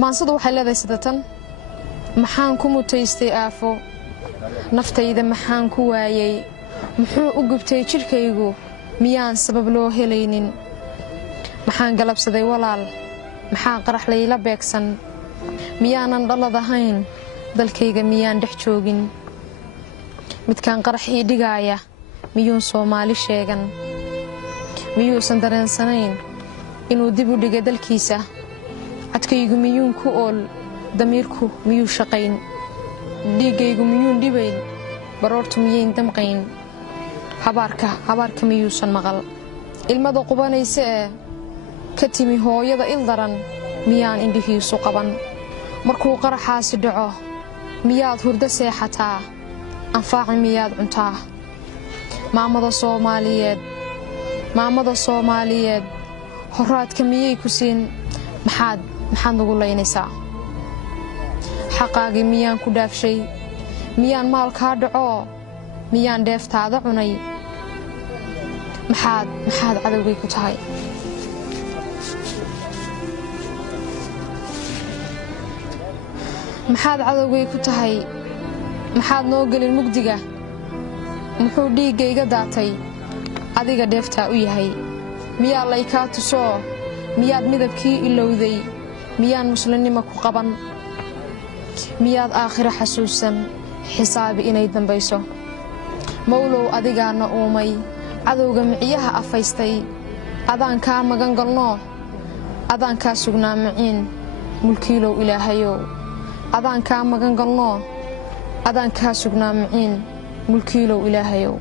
maansadu waxay leedahay sidatan maxaan ku mutaystay aafo naftayda maxaan ku waayay muxuu u gubtay jirkaygu miyaan sabab loo helaynin maxaan galabsaday walaal maxaa qarax layla beegsan miyaanan dhalad ahayn dalkayga miyaan dhex joogin midkaan qarax ii dhigaaya miyuun Soomaali sheegan miyuusan dareensanayn inuu dib u dhigay dalkiisa adkaygu miyuun ku ool damiirku miyuu shaqayn dhiigaygu miyuun dhibayn baroortu miyayn damqayn habaarka miyuusan maqal ilmada qubanaysa ee ka timi hooyada il daran miyaan indhihiisu qaban markuu qaraxaasi dhaco miyaad hurdo seexataa anfaaci miyaad cuntaa maamada Soomaaliyeed horaadka miyay ku siin maxaad nagu laynaysaa xaqaagii miyaan ku dhaafshay miyaan maalkaa dhaco miyaan dheeftaada cunay maxaad cadowgay ku tahay maxaad noo gelin mugdiga muxuu dhiigayga daatay adiga dheeftaa u yahay miyaa laykaa tusoo miyaad midabkii ilowday miyaan muslimnimo ku qaban miyaad aakhira xasuusan xisaabi inay dambayso mawlow adigaana uumay cadowga miciyaha afaystay adaan kaa magan galnoo adaan kaa sugnaa maciin mulkiilow ilaahayow adaan kaa magan galnoo adaan kaa sugnaa maciin mulkiilow ilaahayow